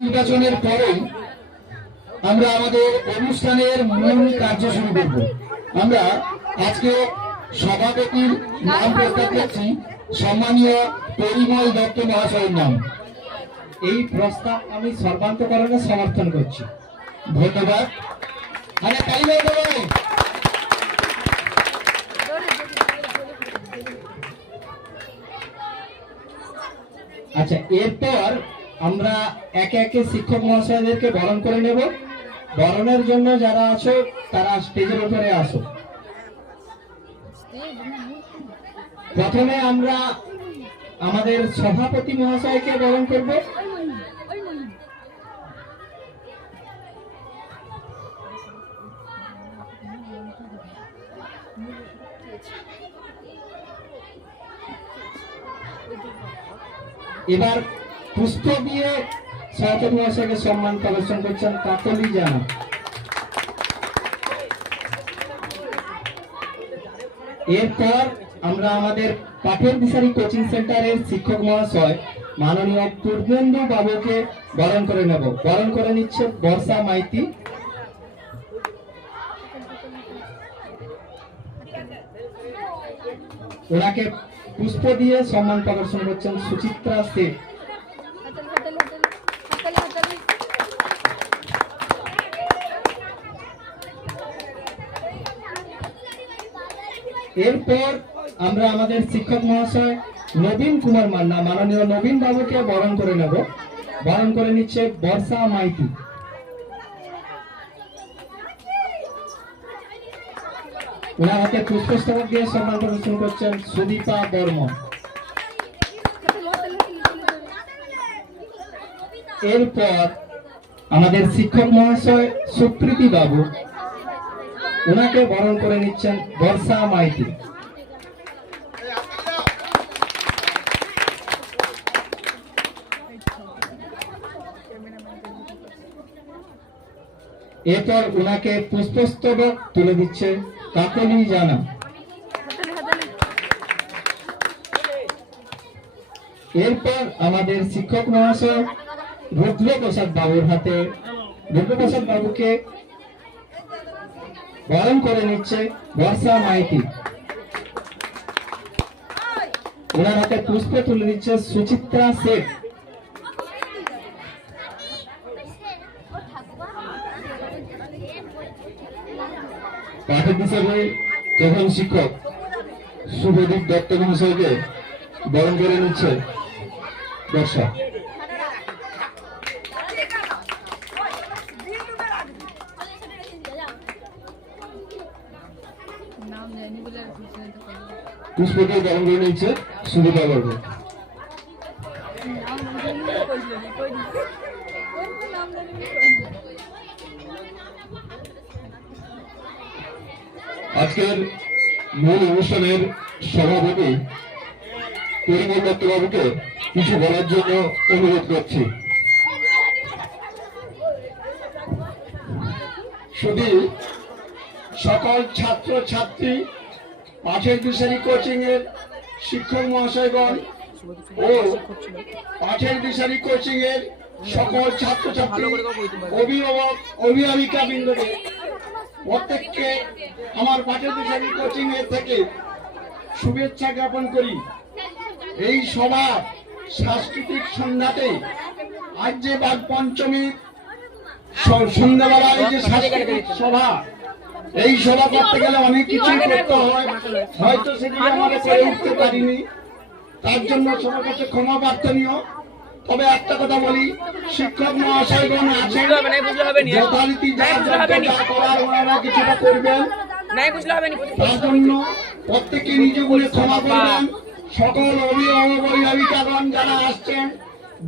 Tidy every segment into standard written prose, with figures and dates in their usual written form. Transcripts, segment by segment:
নির্বাচনের পরেই আমরা আমাদের অনুষ্ঠানের মূল কার্য শুরু করব। আমরা আজকে সভাপতির নাম প্রস্তাব করছি সম্মানীয় পরিমল দত্ত মহাশয়ের নাম। এই প্রস্তাব আমি সর্বান্তকরণে সমর্থন করছি। ধন্যবাদ। আচ্ছা, এরপর আমরা একে একে শিক্ষক মহাশয়দেরকে বরণ করে নেব। বরণের জন্য যারা আছো তারা স্টেজের উপরে আসো। প্রথমে আমরা আমাদের সভাপতি মহাশয়কে বরণ করব। এবার পুষ্প দিয়ে সভাপতি মহাশয়কে সম্মান প্রদর্শন করছেন কাকলি জানা। এরপর আমরা আমাদের পাঠের দিশারি কোচিং সেন্টারের শিক্ষক মহাশয় মাননীয় পূর্বেন্দু বাবুকে বরণ করে নেব। বরণ করে নিচ্ছে বর্ষা মাইতি। ওনাকে পুষ্প দিয়ে সম্মান প্রদর্শন করছেন সুচিত্রা শেখ। এরপর আমরা আমাদের শিক্ষক মহাশয় নবীন কুমার মান্না মাননীয় নবীন বাবুকে বরণ করে নেব। বরণ করে নিচ্ছে বর্ষা মাইতি। ওনার হাতে পুষ্পস্তবক দিয়ে সম্মান প্রদর্শন করছেন সুদীপা বর্মন। এরপর আমাদের শিক্ষক মহাশয় সুপ্রীতি বাবু, ওনাকে বরণ করে নিচ্ছেন বর্ষা মাইতি। এরপর ওনাকে পুষ্পস্তবক তুলে দিচ্ছে কাকলি জানা। এরপর আমাদের শিক্ষক মহাশয় রুদ্রপ্রসাদ বাবুর হাতে রুদ্রপ্রসাদ বাবুকে বরণ করে নিচ্ছে বর্ষা মাইতি। ওনার হাতে পুষ্প তুলে দিচ্ছে সুচিত্রা শেখ। পাঠের হিসাবে প্রধান শিক্ষক শুভদীপ দত্ত মহাশয়কে বরণ করে নিচ্ছে বর্ষা। পুষ্পকে বরণ করে নিচ্ছে সুদীপা বর্মন। আজকের মূল অনুষ্ঠানের সভাপতি পরিমল দত্ত বাবুকে কিছু বলার জন্য অনুরোধ করছি। শুধু সকল ছাত্র ছাত্রী, পাঠের দিশারি কোচিং এর শিক্ষক মহাশয়গণ ও পাঠের দিশারি কোচিং এর সকল ছাত্রছাত্রী, অভিভাবক, অভিভাবিকা বৃন্দকে প্রত্যেককে আমার পাঠের দিশারি কোচিং এর থেকে শুভেচ্ছা জ্ঞাপন করি। এই সভা সাংস্কৃতিক সন্ধ্যাতে আজ যে বাঘ পঞ্চমীর সন্ধ্যাবেলা এই যে সাংস্কৃতিক সভা, এই সভা করতে গেলে অনেক কিছুই করতে হয়, হয়তো সেগুলো আমরা করে উঠতে পারিনি, তার জন্য সবার কাছে ক্ষমা প্রার্থনীয়। তবে একটা কথা বলি, শিক্ষক মহাশয়গণ আছেন, যথারীতি যা করার ওনারা কিছুটা করবেন, তার জন্য প্রত্যেকে নিজ গুণে ক্ষমা করবেন। সকল অভিভাবক অভিভাবিকাগণ যারা আসছেন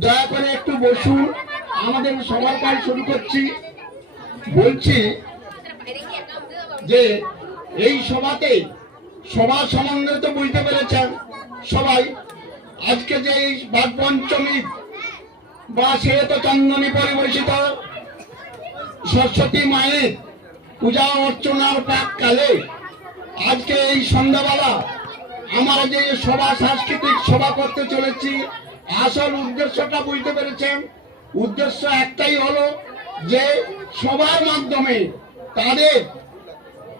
দয়া করে একটু বসুন। আমাদের সবার কাজ শুরু করছি। বলছি যে এই সভাতে সভা সম্বন্ধে তো বুঝতে পেরেছেন সবাই। আজকে যে এই বাঘ পঞ্চমী বা শ্বেত চন্দনী পরিবেশিত সরস্বতী মায়ের পূজা অর্চনার প্রাককালে আজকে এই সন্ধ্যাবেলা আমরা যে সভা সাংস্কৃতিক সভা করতে চলেছি, আসল উদ্দেশ্যটা বুঝতে পেরেছেন। উদ্দেশ্য একটাই হলো যে সবার মাধ্যমে তাদের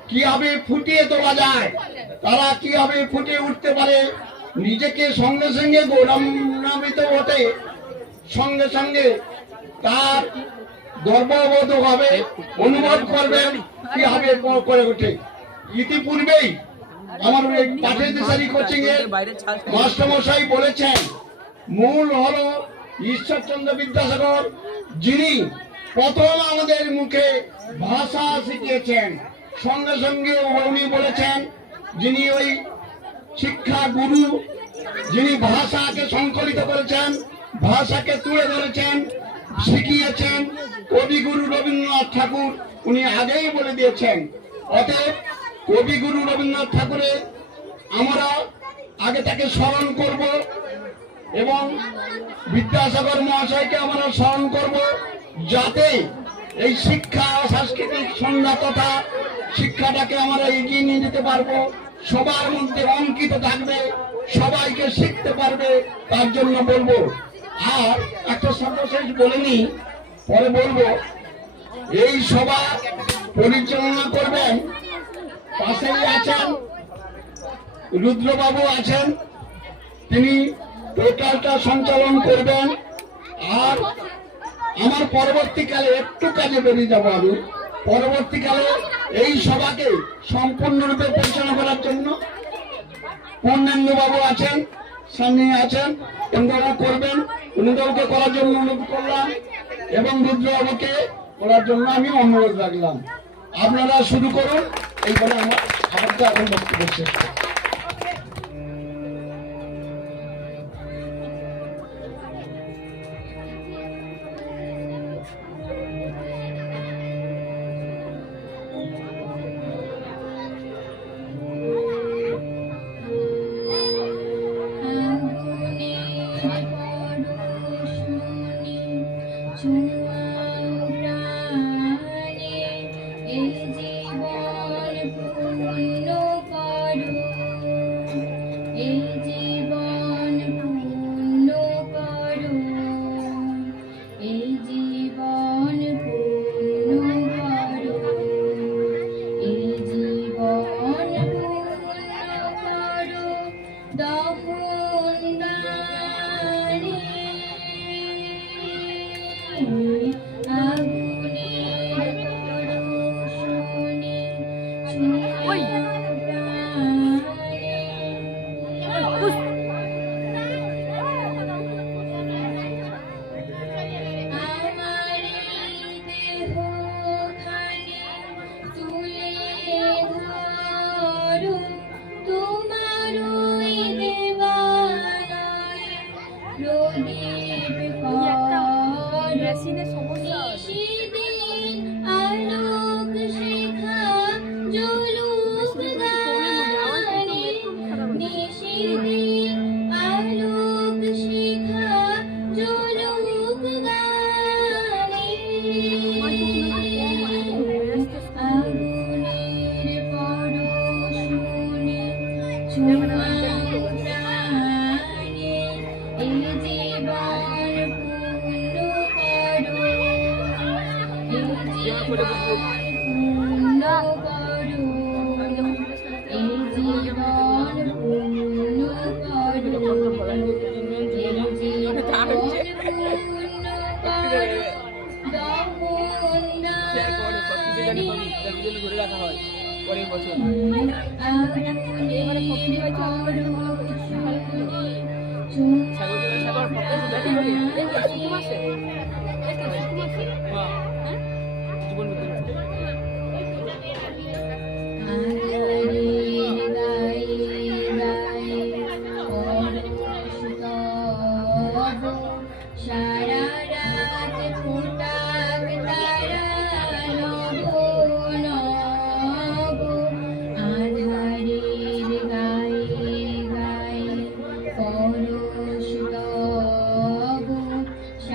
কিভাবে ফুটিয়ে তোলা যায়, তারা কিভাবে ফুটিয়ে উঠতে পারে, নিজেকে সঙ্গে সঙ্গে গৌরবান্বিত হতে সঙ্গে সঙ্গে তার গর্ববোধ হবে, অনুভব করবেন কিভাবে করে ওঠে। ইতিপূর্বেই আমার এই পাঠের দিশারি কোচিং এর মাস্টারমশাই বলেছেন, মূল হলো ঈশ্বরচন্দ্র বিদ্যাসাগর, যিনি প্রথম আমাদের মুখে ভাষা শিখিয়েছেন। সঙ্গে সঙ্গে উনি বলেছেন, যিনি ওই শিক্ষা গুরু, যিনি ভাষাকে সংকলিত করেছেন, ভাষাকে তুলে ধরেছেন, শিখিয়েছেন, কবিগুরু রবীন্দ্রনাথ ঠাকুর উনি আগেই বলে দিয়েছেন। অতএব কবিগুরু রবীন্দ্রনাথ ঠাকুরের আমরা আগে তাকে স্মরণ করব এবং বিদ্যাসাগর মহাশয়কে আমরা স্মরণ করব, যাতে এই শিক্ষা সাংস্কৃতিক সন্ধ্যা তথা শিক্ষাটাকে আমরা এগিয়ে নিয়ে যেতে পারবো, সবার মধ্যে অঙ্কিত থাকবে, সবাইকে শিখতে পারবে, তার জন্য বলবো। আর একটা সর্বশেষ বলেনি, পরে বলবো, এই সভা পরিচালনা করবেন, পাশেই আছেন রুদ্রবাবু আছেন, তিনি টোটালটা সঞ্চালন করবেন। আর আমার পরবর্তীকালে একটু কাজে বেরিয়ে যাবো আমি, পরবর্তীকালে এই সভাকে সম্পূর্ণরূপে পরিচালনা করার জন্য পূর্ণেন্দু বাবু আছেন, সামনে আছেন, এমবাবু করবেন, উনিবাবুকে করার জন্য অনুরোধ করলাম এবং রুদ্রবাবুকে করার জন্য আমি অনুরোধ রাখলাম। আপনারা শুরু করুন, এই বলে আমার খাবারটা এখন বক্তব্য শেষ।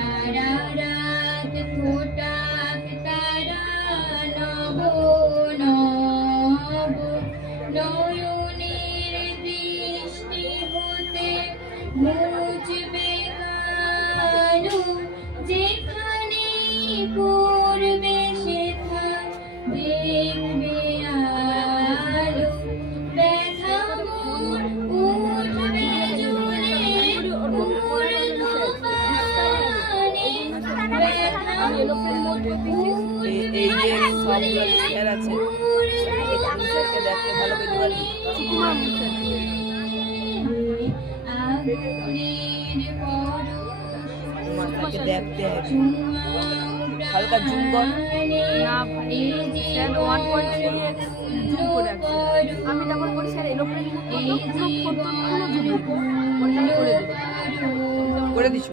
সারা পূর্বে সেথা দেখবে আলো ব্যথা মোর উঠবে জ্বলে ঊর্ধ্বপানে ব্যথা মোর উঠবে এই যে সবগুলো স্যার আছে স্যারকে দেখতে ভালো করে আগুনের পরশ তোমাকে দেখতে হবে হালকা জুম কর না ভাই স্যার 1.3 জুম করে আছে আমি তখন বলি স্যার এরোপ্লেন করে দিছো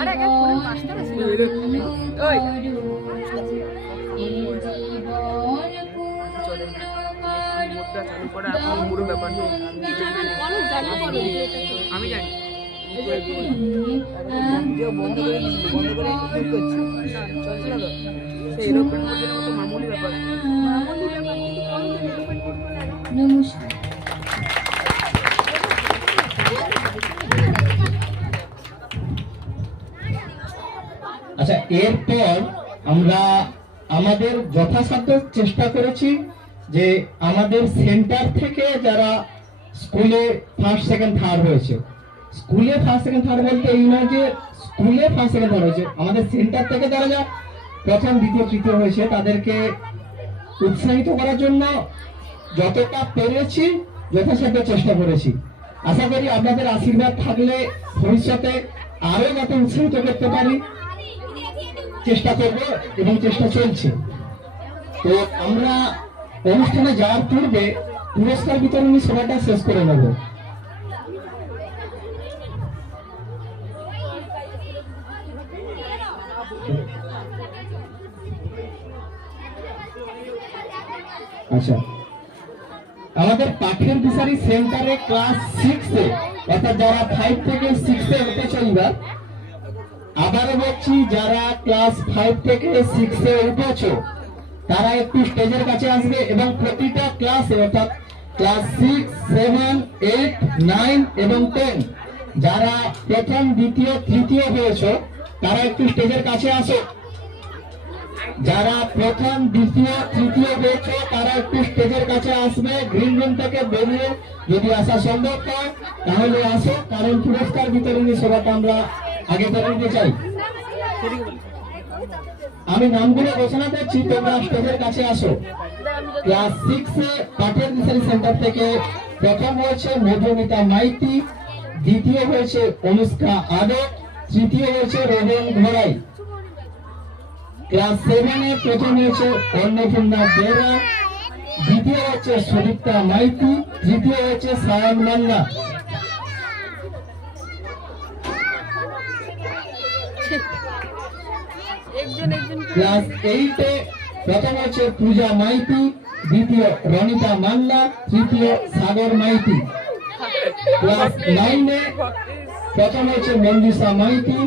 আরে আগে ফোনের পাশটা ছিল ওই মোটটা চালু করা এখন পুরো ব্যাপার নেই আমি জানি ভিডিও বন্ধ করে দিচ্ছি বন্ধ করে ক্লিক করছি চলছিল তো সেই এরোপ্লেন মোডের মতো মামুলি ব্যাপার নমস্কার। আচ্ছা, এরপর আমরা আমাদের যথাসাধ্য চেষ্টা করেছি যে আমাদের সেন্টার থেকে যারা স্কুলে ফার্স্ট সেকেন্ড থার্ড হয়েছে, স্কুলে ফার্স্ট সেকেন্ড থার্ড বলতে এই নয় যে স্কুলে ফার্স্ট সেকেন্ড থার্ড হয়েছে, আমাদের সেন্টার থেকে যারা যা প্রথম দ্বিতীয় তৃতীয় হয়েছে তাদেরকে উৎসাহিত করার জন্য যতটা পেরেছি যথাসাধ্য চেষ্টা করেছি। আশা করি আপনাদের আশীর্বাদ থাকলে ভবিষ্যতে আরো যাতে উৎসাহিত করতে পারি চেষ্টা করব এবং চেষ্টা চলছে। তো আমরা অনুষ্ঠানে যাওয়ার পূর্বে পুরস্কার বিতরণী সভাটা শেষ করে নেব। আচ্ছা, আমাদের পাঠের দিশারি সেন্টারে ক্লাস 6 এ অর্থাৎ যারা 5 থেকে 6 এ উঠে চলবে, আবারও বলছি যারা ক্লাস 5 থেকে 6 এ উঠেছো তারা একটু স্টেজের কাছে আসবে এবং প্রতিটা ক্লাসে অর্থাৎ ক্লাস 6, 7, 8, 9 এবং 10 যারা প্রথম দ্বিতীয় তৃতীয় হয়েছো তারা একটু স্টেজের কাছে আসো। যারা প্রথম দ্বিতীয় তৃতীয় হয়েছে তারা একটু স্টেজের কাছে আসবে। গ্রিন রুম থেকে বেরিয়ে যদি আসা সম্ভব হয় তাহলে আসো, কারণ পুরস্কার বিতরণী সভাটা আমরা আগে করে নিতে চাই। আমি নামগুলো ঘোষণা করছি, তোমরা স্টেজের কাছে আসো। ক্লাস 6 এ পাঠের দিশারি সেন্টার থেকে প্রথম হয়েছে মধুমিতা মাইতি, দ্বিতীয় হয়েছে অনুষ্কা আদক, তৃতীয় হয়েছে রোহন ঘোড়াই। ক্লাস 7 এ প্রথম হয়েছে অন্নপূর্ণা বেরা, দ্বিতীয় হচ্ছে সুদীপ্তা মাইতি, তৃতীয় হচ্ছে সায়ন মান্না। ক্লাস 8 এ প্রথম হচ্ছে পূজা মাইতি, দ্বিতীয় রনিতা মান্না, তৃতীয় সাগর মাইতি। ক্লাস 9 এ প্রথম হচ্ছে মঞ্জুষা মাইতি,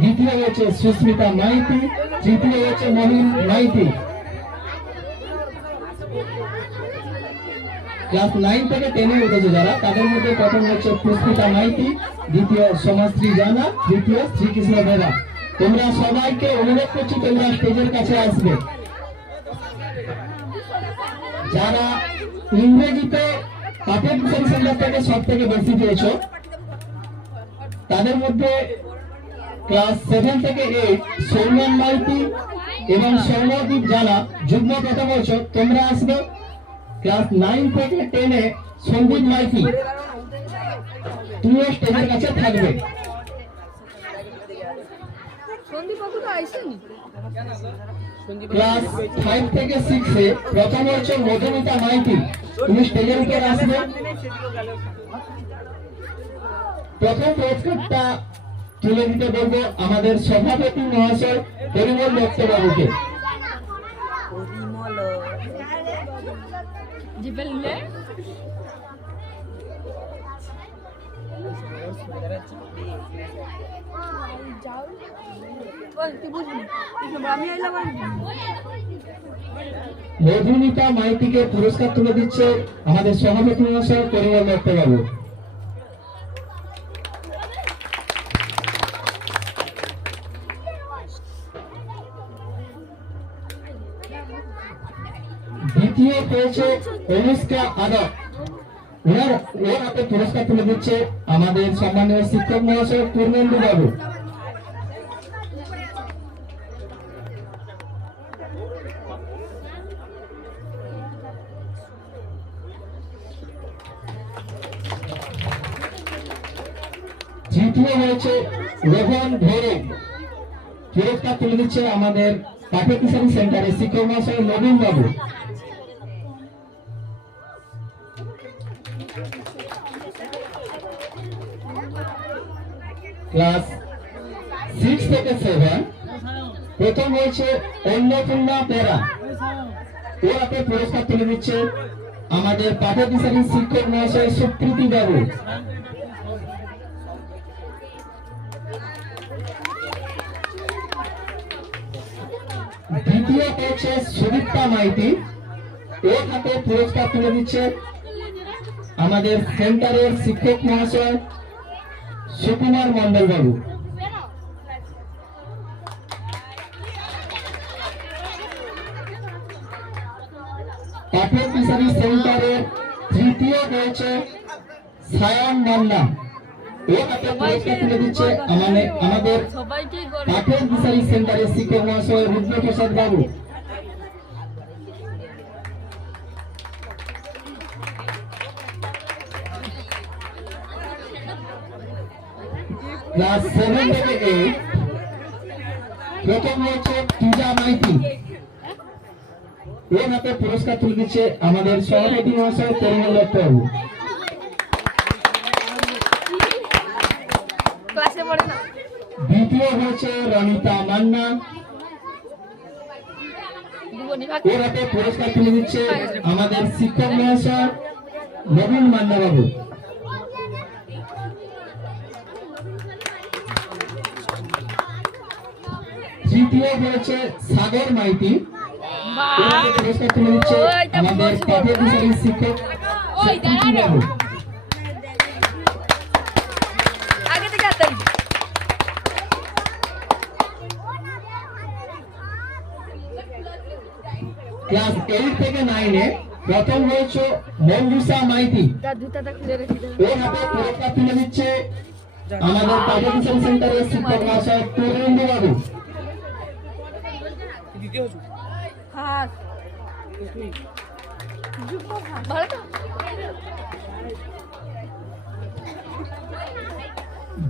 দ্বিতীয় হচ্ছে সুস্মিতা মাইতি, তৃতীয় হচ্ছে মহিন মাইতি। ক্লাস 9 থেকে 10 এ উঠেছে যারা, তাদের মধ্যে প্রথম হচ্ছে পুষ্পিতা মাইতি, দ্বিতীয় সমাশ্রী জানা, তৃতীয় শ্রীকৃষ্ণ বেরা। তোমরা সবাইকে অনুরোধ করছি তোমরা স্টেজের কাছে আসবে। যারা ইংরেজিতে পাঠের দিশারি সেন্টার থেকে সব থেকে বেশি পেয়েছো তাদের মধ্যে ক্লাস 7 থেকে 8 সৌম্যান মাইতি এবং সৌম্যদীপ জানা যুগ্ম প্রথম হয়েছো, তোমরা আসবে। ক্লাস 9 থেকে 10 এ সন্দীপ মাইতি, তুমিও স্টেজের কাছে থাকবে। ক্লাস 5 থেকে 6 এ প্রথম হচ্ছে মধুমিতা মাইতি, তুমি স্টেজের উপর আসবে। প্রথম পুরস্কারটা তুলে দিতে বলবো আমাদের সভাপতি মহাশয় পরিমল দত্ত বাবুকে। মধুমিতা মাইতিকে পুরস্কার তুলে দিচ্ছে আমাদের সভাপতি মহাশয় পরিমল দত্ত বাবু। দ্বিতীয় পেয়েছে অনুষ্কা আদক। ওর হাতে পুরস্কার তুলে দিচ্ছে আমাদের সম্মানীয় শিক্ষক মহাশয় পূর্ণেন্দু বাবু। তৃতীয় হয়েছে রোহন ধরে। পুরস্কার তুলে দিচ্ছে আমাদের পাঠ্যকিশোরী সেন্টারের শিক্ষক মহাশয় নবীন বাবু। ক্লাস 6 থেকে 7 প্রথম হয়েছে অন্নপূর্ণা পেরা। ওর হাতে পুরস্কার তুলে দিচ্ছে আমাদের পাঠ্যকিশোরী শিক্ষক মহাশয় সুপ্রীতি বাবু। দ্বিতীয় হয়েছে সুদীপ্তা মাইতি। ওর হাতে পুরস্কার তুলে দিচ্ছে আমাদের সেন্টারের শিক্ষক মহাশয় সুকুমার মন্ডল বাবু। পাঠ্যকিশোরী সেন্টারের তৃতীয় হয়েছে সায়ন মান্না। ওর হাতে পুরস্কার তুলে দিচ্ছে আমাদের পাঠ্যকিশোরী সেন্টারের শিক্ষক মহাশয় রুদ্রপ্রসাদ বাবু। ক্লাস 7 থেকে 8 প্রথম হয়েছে পূজা মাইতি। ওর হাতে পুরস্কার তুলে দিচ্ছে আমাদের সভাপতি মহাশয় তরুণ দত্ত বাবু। ক্লাসে পড়ে না। দ্বিতীয় হয়েছে রনিতা মান্না। ওর হাতে পুরস্কার তুলে দিচ্ছে আমাদের শিক্ষক মহাশয় নবীন মান্না বাবু। তৃতীয় হয়েছে সাগর মাইতি। ওর হাতে পুরস্কার তুলে দিচ্ছে আমাদের পাঠ্যকিশোরী শিক্ষক সুপ্রীতি বাবু। আগে থেকে আসতে হবে। ক্লাস 8 থেকে 9 প্রথম হয়েছে মঞ্জুষা মাইতি। তার জুতাটা খুলে রেখে দাও। ওর হাতে পুরস্কার তুলে দিচ্ছে আমাদের পাঠ্যকিশোরী সেন্টারের শিক্ষক মহাশয় পূর্ণেন্দু বাবু। হ্যাঁ ভালো তো।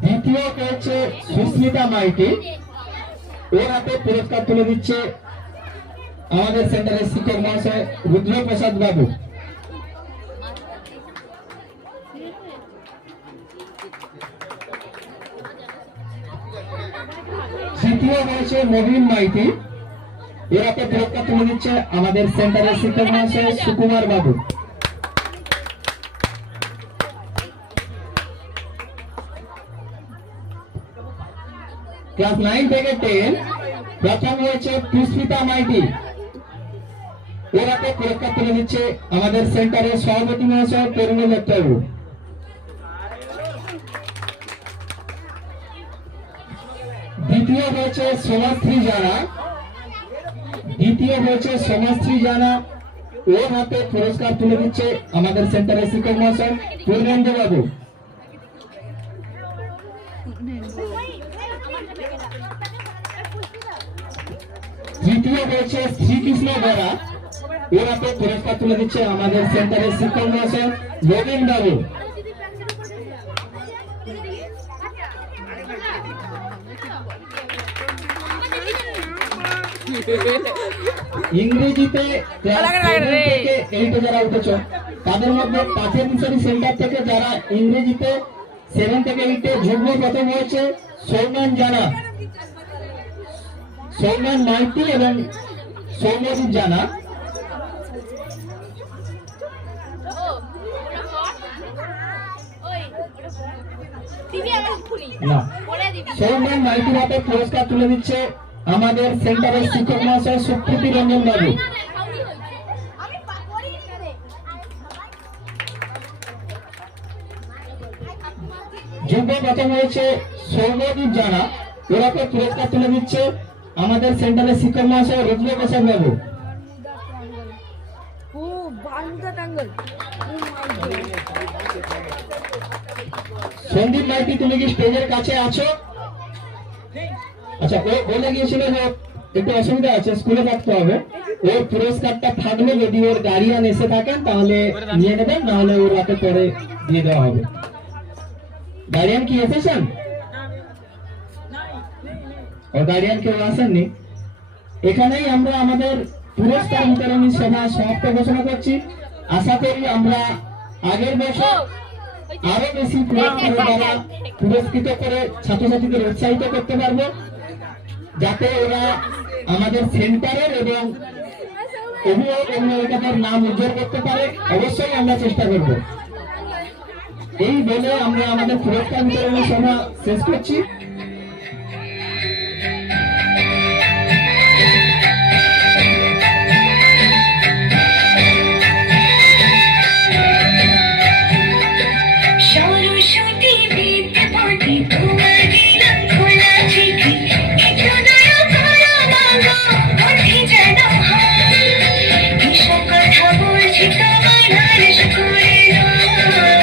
দ্বিতীয় হয়েছে সুস্মিতা মাইতি। ওর হাতে পুরস্কার তুলে দিচ্ছে আমাদের সেন্টারের শিক্ষক মহাশয় রুদ্রপ্রসাদ বাবু। তৃতীয় হয়েছে নবীন মাইতি। এর হাতে পুরস্কার তুলে দিচ্ছে আমাদের সেন্টারের শিক্ষক মহাশয় সুকুমার বাবু। ক্লাস 9 থেকে 10 প্রথম হয়েছে পুষ্পিতা মাইতি। ওর হাতে পুরস্কার তুলে দিচ্ছে আমাদের সেন্টারের সভাপতি মহাশয় তরুণ দত্ত বাবু। দ্বিতীয় হয়েছে সমাজশ্রী জানা। ওর হাতে পুরস্কার তুলে দিচ্ছে আমাদের সেন্টারের শিক্ষক মহাশয় পূর্ণেন্দু বাবু। তৃতীয় হয়েছে শ্রীকৃষ্ণ বেরা। ওর হাতে পুরস্কার তুলে দিচ্ছে আমাদের সেন্টারের শিক্ষক মহাশয় নবীন বাবু। ইংরেজিতে ক্লাস 7 থেকে 8 যারা উঠেছ তাদের মধ্যে পাঠ্যকিশোরী সেন্টার থেকে যারা ইংরেজিতে 7 থেকে 8 যুগ্ম প্রথম হয়েছে সৌম্যান মাইতি এবং সৌম্যদীপ জানা। সৌম্যান মাইতির হাতে পুরস্কার তুলে দিচ্ছে আমাদের সেন্টারের শিক্ষক মহাশয় সুপ্রীতি রঞ্জন বাবু। যুগ্ম প্রথম হয়েছে সৌম্যদীপ জানা। ওর হাতে পুরস্কার তুলে দিচ্ছে আমাদের সেন্টারের শিক্ষক মহাশয় রুদ্রপ্রসাদ বাবু। Another tangle. Oh my god. Sandeep Maiti, তুমি কি স্টেজের কাছে আছো? আচ্ছা, ও বলে গিয়েছিল যে একটু অসুবিধা আছে, স্কুলে থাকতে হবে। ওর পুরস্কারটা থাকলে যদি ওর গার্ডিয়ান এসে থাকেন তাহলে নিয়ে নেবেন, নাহলে ওর হাতে পরে দিয়ে দেওয়া হবে। গার্ডিয়ান কি এসেছেন? ওর গার্ডিয়ান কেউ আসেননি। এখানেই আমরা আমাদের পুরস্কার বিতরণী সভা সমাপ্ত ঘোষণা করছি। আশা করি আমরা আগের বছর আরো বেশি পুরস্কারের দ্বারা পুরস্কৃত করে ছাত্রছাত্রীদের উৎসাহিত করতে পারবো, যাতে ওরা আমাদের সেন্টারের এবং অভিভাবক অভিভাবিকাদের নাম উজ্জ্বল করতে পারে। অবশ্যই আমরা চেষ্টা করব। এই বলে আমরা আমাদের পুরস্কার বিতরণী সভা শেষ করছি। সরস্বতী বিদ্যাপতি তোমার দিলাম খোলা চিঠি, একটু দয়া করো মাগো, পথে যেন হয়। এসব কথা বলছি তোমায় নালিশ করে নয়,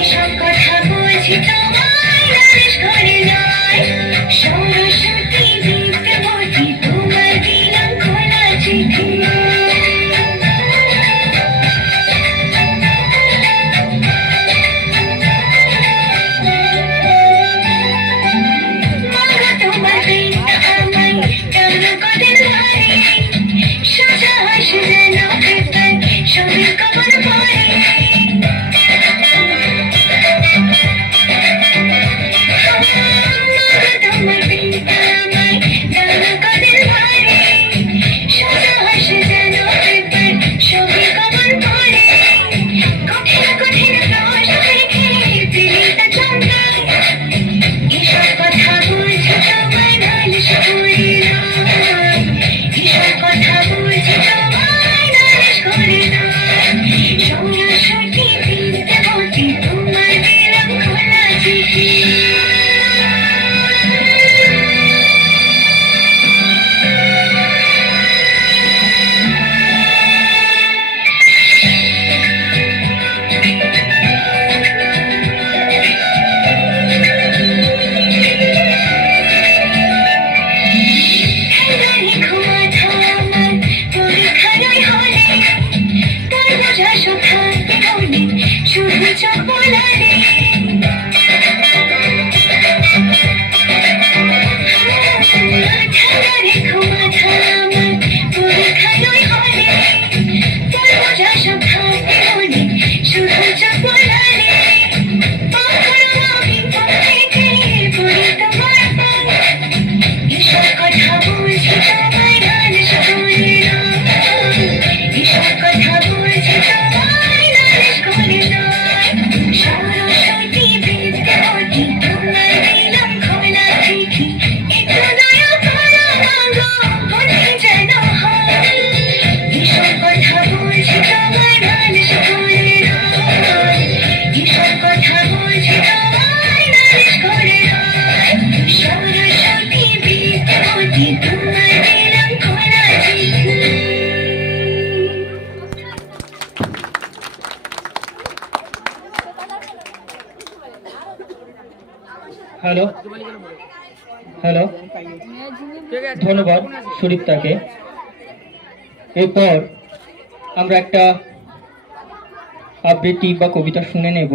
এসব কথা বলছি তোমায় নালিশ করে নয়। সরস্বতী বিদ্যাপতি তোমার দিলাম খোলা চিঠি। হ্যালো হ্যালো, ধন্যবাদ সুদীপ্তাকে। এরপর আমরা একটা আবৃত্তি বা কবিতা শুনে নেব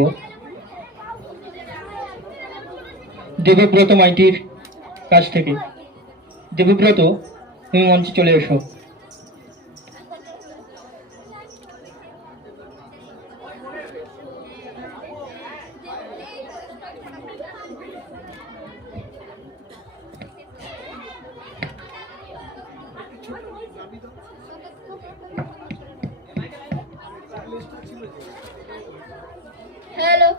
দেবব্রত মাইতির কাছ থেকে। দেবব্রত, তুমি মঞ্চে চলে এসো। হ্যালো,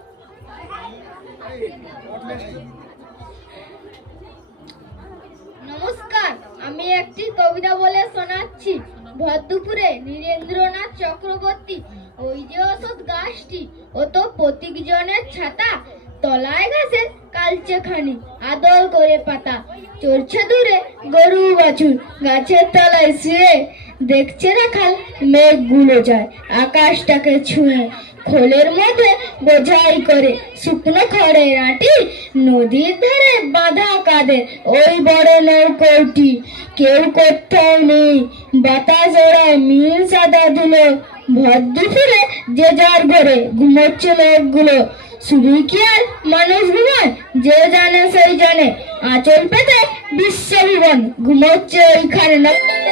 নমস্কার। আমি একটি কবিতা বলে শোনাচ্ছি। ভর দুপুরে নীরেন্দ্রনাথ চক্রবর্তী, ওই যে অসৎ গাছটি, ও তো প্রতীক জনের ছাতা, তলায় ঘাসে কালচে খানি আদর করে পাতা, চড়ছে দূরে গরু বাছুর, গাছের তলায় শুয়ে দেখছে রাখাল মেঘগুলো যায় আকাশটাকে ছুঁয়ে, খোলের মধ্যে বোঝাই করে শুকনো খড়ের আঁটি, নদীর ধারে বাঁধা কাঁধে ওই বড় নৌকোটি। কেউ কোথাও নেই, বাতাস ওড়ায় নীল সাদা ধুলো, ভর দুপুরে যে যার ঘরে ঘুমোচ্ছে লোকগুলো। শুধুই কি আর মানুষ ঘুমায়? যে জানে সেই জানে, আঁচল পেতে বিশ্বজীবন ঘুমোচ্ছে ওইখানে না।